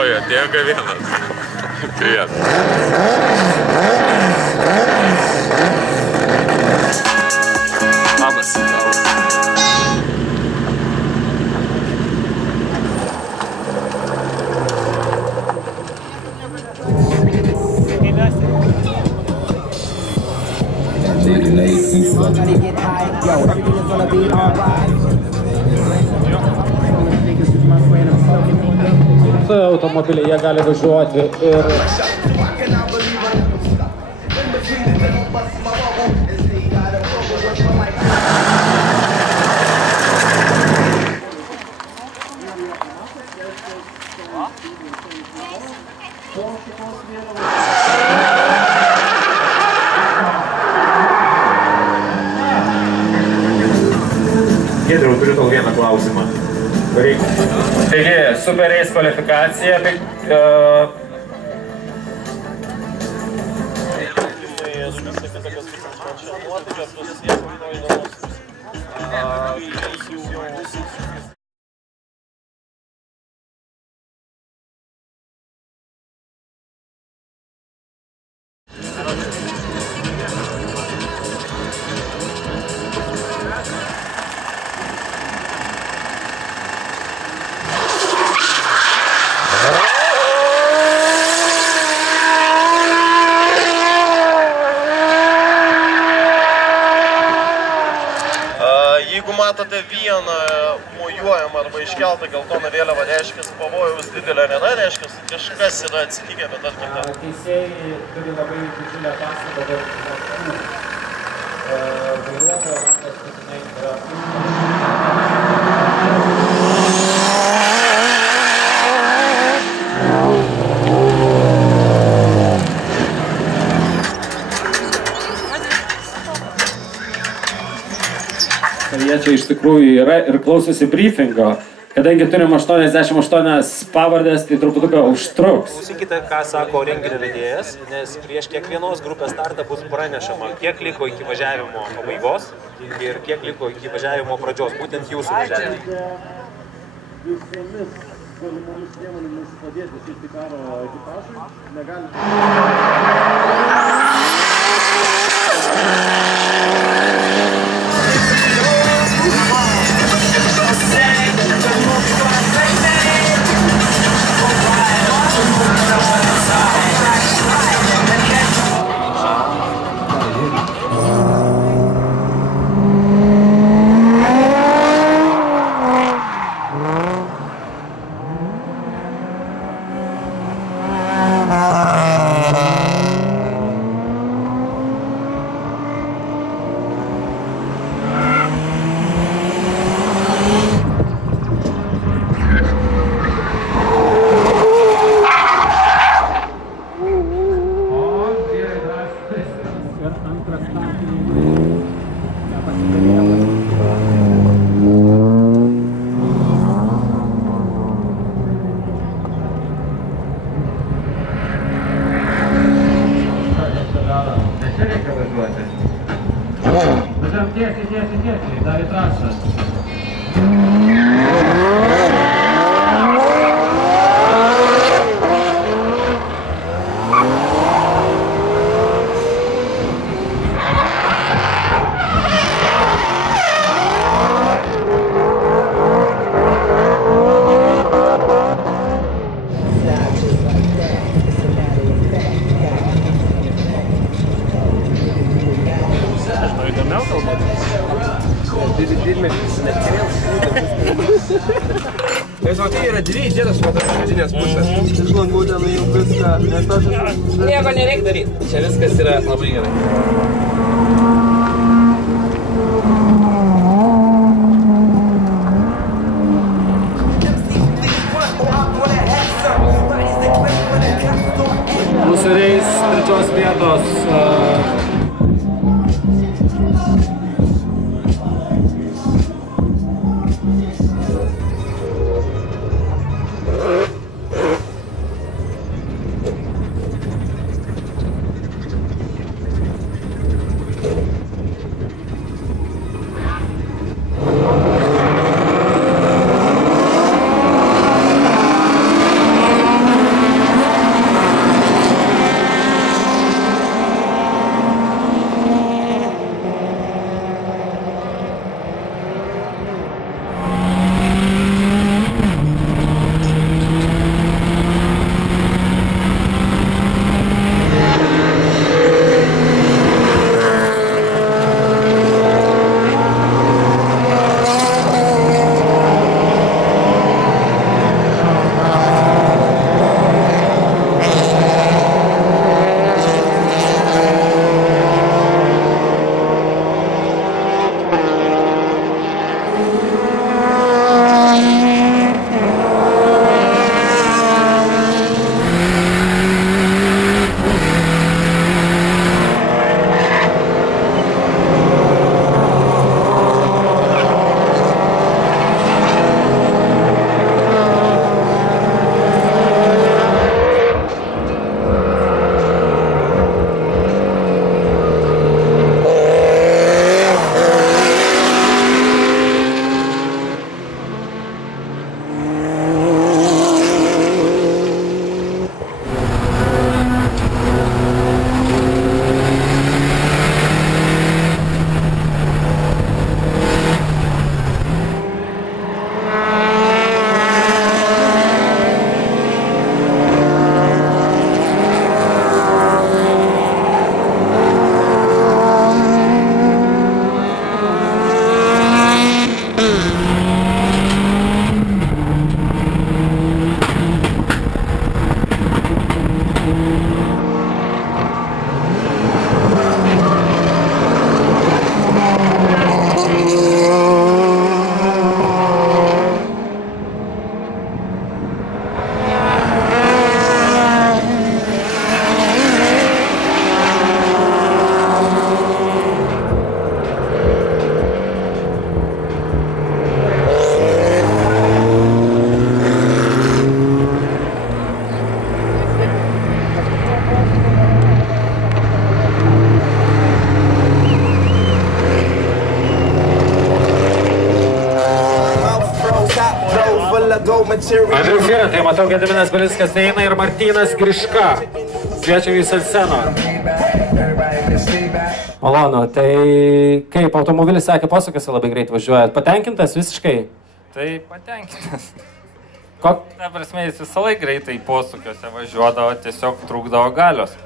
Oi, atėjo G1. Привет. Labas. Automobiliai jie gali važiuoti ir Giedriau, turiu tau vieną klausimą. Taigi, Super Race kvalifikacija. Jeigu matote vieną mojuojamą arba iškeltą geltoną vėliavą, reiškia pavojaus didelė arena, reiškia kažkas yra atsitikę, bet ar kita. Teisėjai turi labai didžiulę pastabą dėl vairuotojo rankos būtinai yra. Jie čia iš tikrųjų yra ir klausosi briefingo. Kadangi turim 88 pavardės, tai truputuką užtruks. Klausykite, ką sako renginio vedėjas, nes prieš kiekvienos grupės startą bus pranešama, kiek liko iki važiavimo pabaigos ir kiek liko iki važiavimo pradžios, būtent jūsų važiavimo. Visomis galimomis priemonėmis padėti šilti karo ekipažui, negali... Tiesiai, dar į trasą. Tai yra dvi įdėtas matematinės pusės. Iš langų ten jau viską, nes aš... Nieko nereikia daryti. Čia viskas yra labai gerai. Mūsų reis trečios vietos Andriu Firentai, matau, Gediminas Belickas eina ir Martynas Griška. Kviečiam jūs ant scenos. Malonu, tai kaip automobilis sakė, posūkiuose labai greit važiuojat. Patenkintas visiškai? Tai patenkintas. Ta prasme, jis visą laiką greitai posūkiuose važiuodavo, tiesiog trūkdavo galios.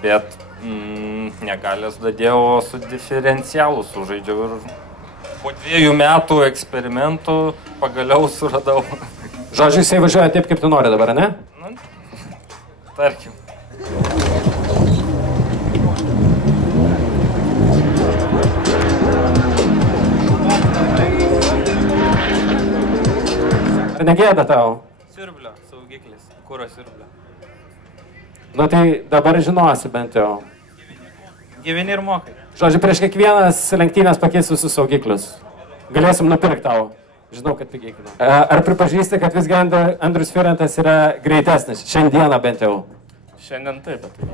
Bet negalės dadėjau su diferencialu sužaidžiau ir po 2 metų eksperimentų pagaliau suradau. Žodžiu, jisai važiuoja taip, kaip tu nori dabar, ne? Nu, tarkim. Ar negėda tau? Siurblio saugiklis, kuro siurblio. Nu tai dabar žinosi bent jau. Gyveni ir mokai. Žodžiu, prieš kiekvienas lenktynės pakeis visus saugiklius. Galėsim nupirkti tau. Žinau, kad pigiai kino. Ar pripažįsti, kad visgi Andrius Firentas yra greitesnis? Šiandieną bent jau. Šiandien taip, bet taip.